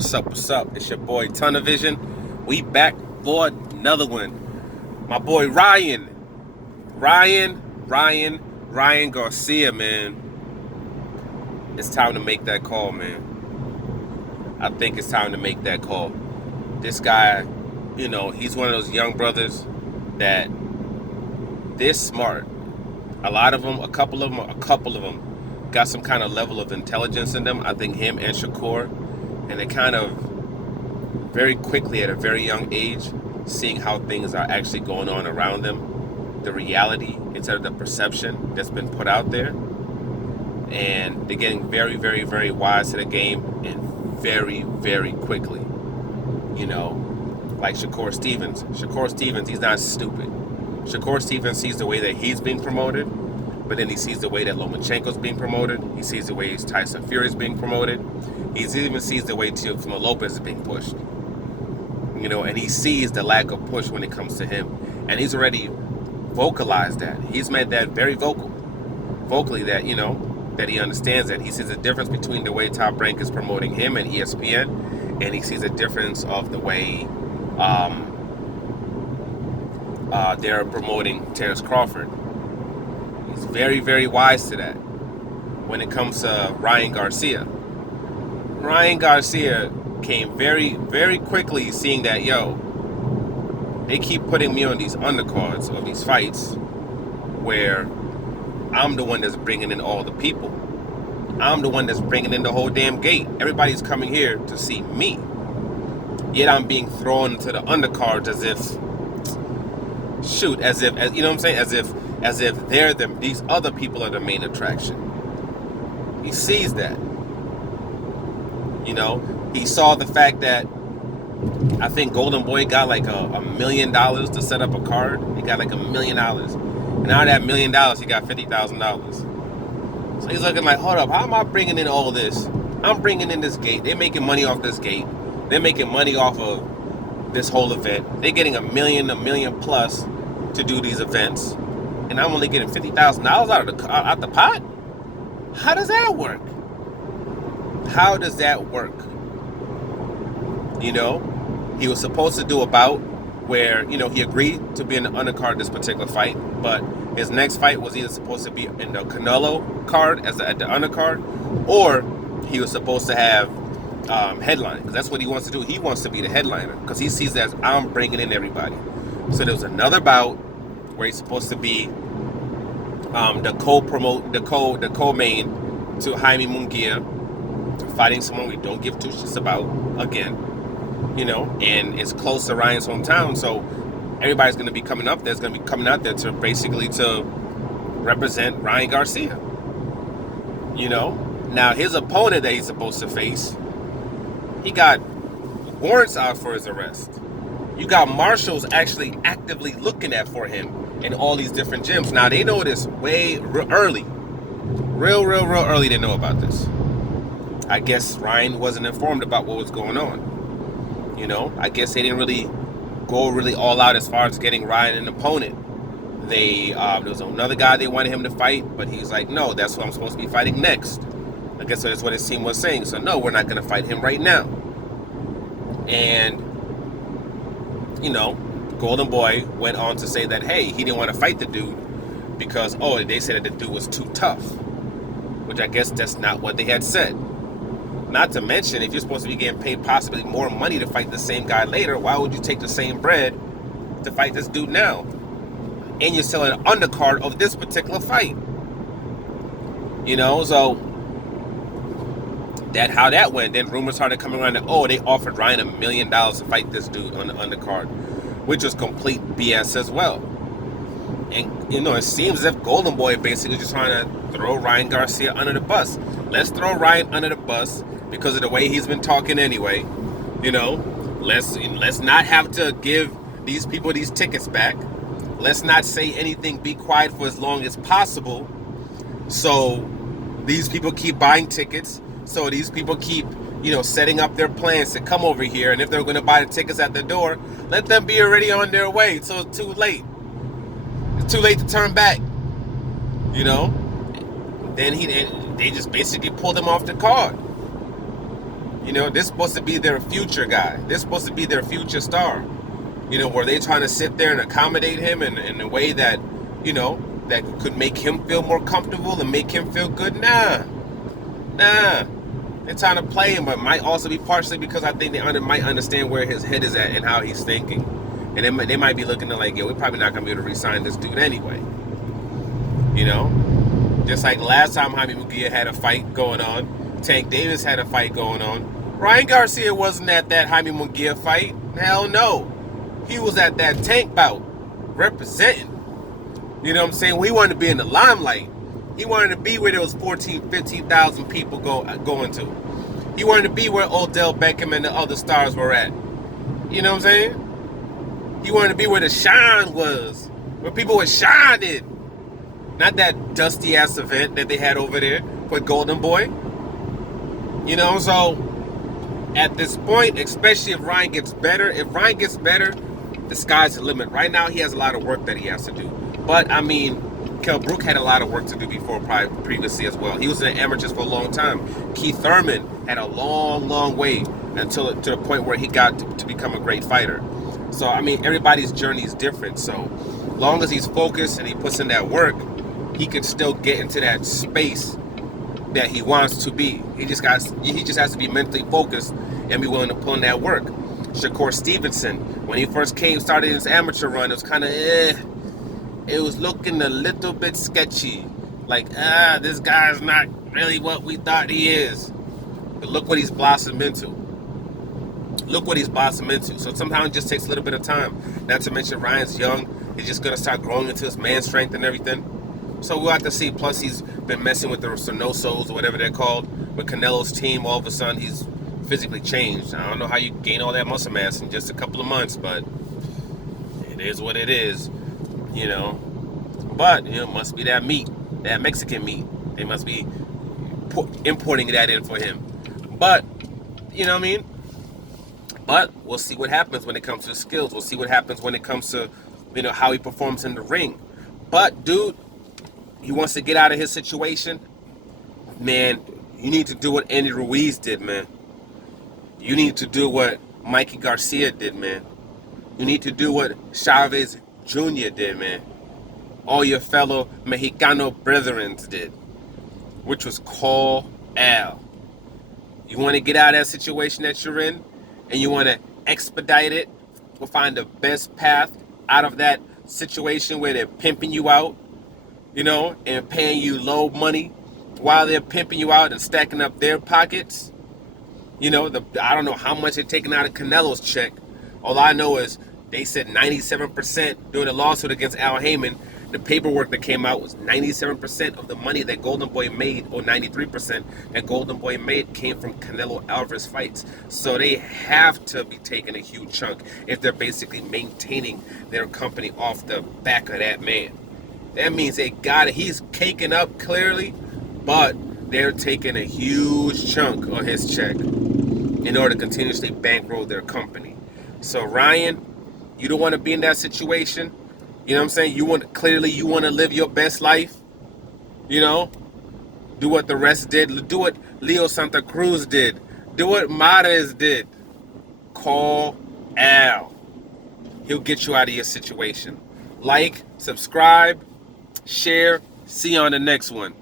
What's up, what's up? It's your boy Tunnel Vision. We back for another one. My boy Ryan Garcia, man. It's time to make that call, man. I think it's time to make that call. This guy, he's one of those young brothers that they're smart. A couple of them got some kind of level of intelligence in them. I think him and Shakur, and they kind of very quickly at a very young age seeing how things are actually going on around them, the reality instead of the perception that's been put out there. And they're getting very, very, very wise to the game and very, very quickly. Like Shakur Stevens. Shakur Stevens, he's not stupid. Shakur Stevens sees the way that he's being promoted, but then he sees the way that Lomachenko's being promoted. He sees the way Tyson Fury's being promoted. He even sees the way Teofimo Lopez is being pushed. And he sees the lack of push when it comes to him. And he's already vocalized that. He's made that very vocally that, that he understands that. He sees a difference between the way Top Rank is promoting him and ESPN, and he sees a difference of the way they're promoting Terrence Crawford. He's very, very wise to that. When it comes to Ryan Garcia came very, very quickly seeing that, they keep putting me on these undercards of these fights where I'm the one that's bringing in all the people. I'm the one that's bringing in the whole damn gate. Everybody's coming here to see me. Yet I'm being thrown into the undercards as if these other people are the main attraction. He sees that. He saw the fact that I think Golden Boy got like $1 million to set up a card. He got like $1 million. And out of that $1 million, he got $50,000. So he's looking like, hold up, how am I bringing in all this? I'm bringing in this gate. They're making money off this gate. They're making money off of this whole event. They're getting $1 million plus to do these events. And I'm only getting $50,000 out the pot? How does that work? How does that work? He was supposed to do a bout where, he agreed to be in the undercard this particular fight, but his next fight was either supposed to be in the Canelo card at the undercard, or he was supposed to have headline, because that's what he wants to do. He wants to be the headliner, because he sees that as I'm bringing in everybody. So there was another bout where he's supposed to be the co-main to Jaime Munguia, fighting someone we don't give two shits about again. And it's close to Ryan's hometown, so everybody's going to be coming up there. It's going to be coming out there to basically to represent Ryan Garcia. Now his opponent that he's supposed to face, he got warrants out for his arrest. You got marshals actually actively looking at for him in all these different gyms. Now they know this way early, real early. They know about this. I guess Ryan wasn't informed about what was going on. I guess they didn't really go all out as far as getting Ryan an opponent. There was another guy they wanted him to fight, but he's like, no, that's who I'm supposed to be fighting next. I guess that's what his team was saying. So no, we're not going to fight him right now. And, Golden Boy went on to say that, hey, he didn't want to fight the dude because, they said that the dude was too tough. Which I guess that's not what they had said. Not to mention, if you're supposed to be getting paid possibly more money to fight the same guy later, why would you take the same bread to fight this dude now? And you're selling an undercard of this particular fight. So how that went. Then rumors started coming around that, they offered Ryan $1 million to fight this dude on the undercard, which was complete BS as well. And, it seems as if Golden Boy basically just trying to throw Ryan Garcia under the bus. Let's throw Ryan under the bus because of the way he's been talking anyway. Let's not have to give these people these tickets back. Let's not say anything, be quiet for as long as possible. So these people keep buying tickets. So these people keep, setting up their plans to come over here. And if they're going to buy the tickets at the door, let them be already on their way. So it's too late. It's too late to turn back. Then they just basically pulled him off the card. You know, this is supposed to be their future guy. This is supposed to be their future star. You know, were they trying to sit there and accommodate him in a way that, you know, that could make him feel more comfortable and make him feel good? Nah. They're trying to play him, but might also be partially because I think they might understand where his head is at and how he's thinking. And they might be looking at like, yo, we're probably not going to be able to re-sign this dude anyway. You know? Just like last time Jaime Munguia had a fight going on. Tank Davis had a fight going on. Ryan Garcia wasn't at that Jaime Munguia fight. Hell no. He was at that Tank bout. Representing. You know what I'm saying? He wanted to be in the limelight. He wanted to be where there was 14,000, 15,000 people going to. He wanted to be where Odell Beckham and the other stars were at. You know what I'm saying? He wanted to be where the shine was. Where people were shining. Not that dusty ass event that they had over there with Golden Boy. You know, so at this point, especially if Ryan gets better, the sky's the limit. Right now, he has a lot of work that he has to do. But, I mean, Kell Brook had a lot of work to do previously as well. He was in the amateurs for a long time. Keith Thurman had a long way to the point where he got to become a great fighter. So, I mean, everybody's journey is different. So, long as he's focused and he puts in that work, he can still get into that space that he wants to be. He just has to be mentally focused and be willing to put in that work. Shakur Stevenson, when he first started his amateur run, it was kind of it was looking a little bit sketchy. Like, this guy's not really what we thought he is. But look what he's blossomed into. So sometimes it just takes a little bit of time. Not to mention Ryan's young. He's just going to start growing into his man strength and everything. So we'll have to see. Plus, he's been messing with the Sonosos or whatever they're called. With Canelo's team, all of a sudden, he's physically changed. I don't know how you gain all that muscle mass in just a couple of months, but it is what it is, you know. But, you know, it must be that meat, that Mexican meat. They must be importing that in for him. But, you know what I mean? But we'll see what happens when it comes to skills. We'll see what happens when it comes to, you know, how he performs in the ring. But, dude, he wants to get out of his situation. Man, you need to do what Andy Ruiz did, man. You need to do what Mikey Garcia did, man. You need to do what Chavez Jr. did, man. All your fellow Mexicano brethren did, which was call Al. You want to get out of that situation that you're in, and you want to expedite it, or find the best path out of that situation where they're pimping you out, you know, and paying you low money while they're pimping you out and stacking up their pockets. You know, I don't know how much they're taking out of Canelo's check. All I know is they said 97% during the lawsuit against Al Heyman. The paperwork that came out was 97% of the money that Golden Boy made, or 93% that Golden Boy made, came from Canelo Alvarez fights. So they have to be taking a huge chunk if they're basically maintaining their company off the back of that man. That means they got it. He's caking up clearly, but they're taking a huge chunk of his check in order to continuously bankroll their company. So Ryan, you don't want to be in that situation. You know what I'm saying? You want to live your best life. You know, do what the rest did. Do what Leo Santa Cruz did. Do what Mares did. Call Al. He'll get you out of your situation. Like, subscribe, share. See you on the next one.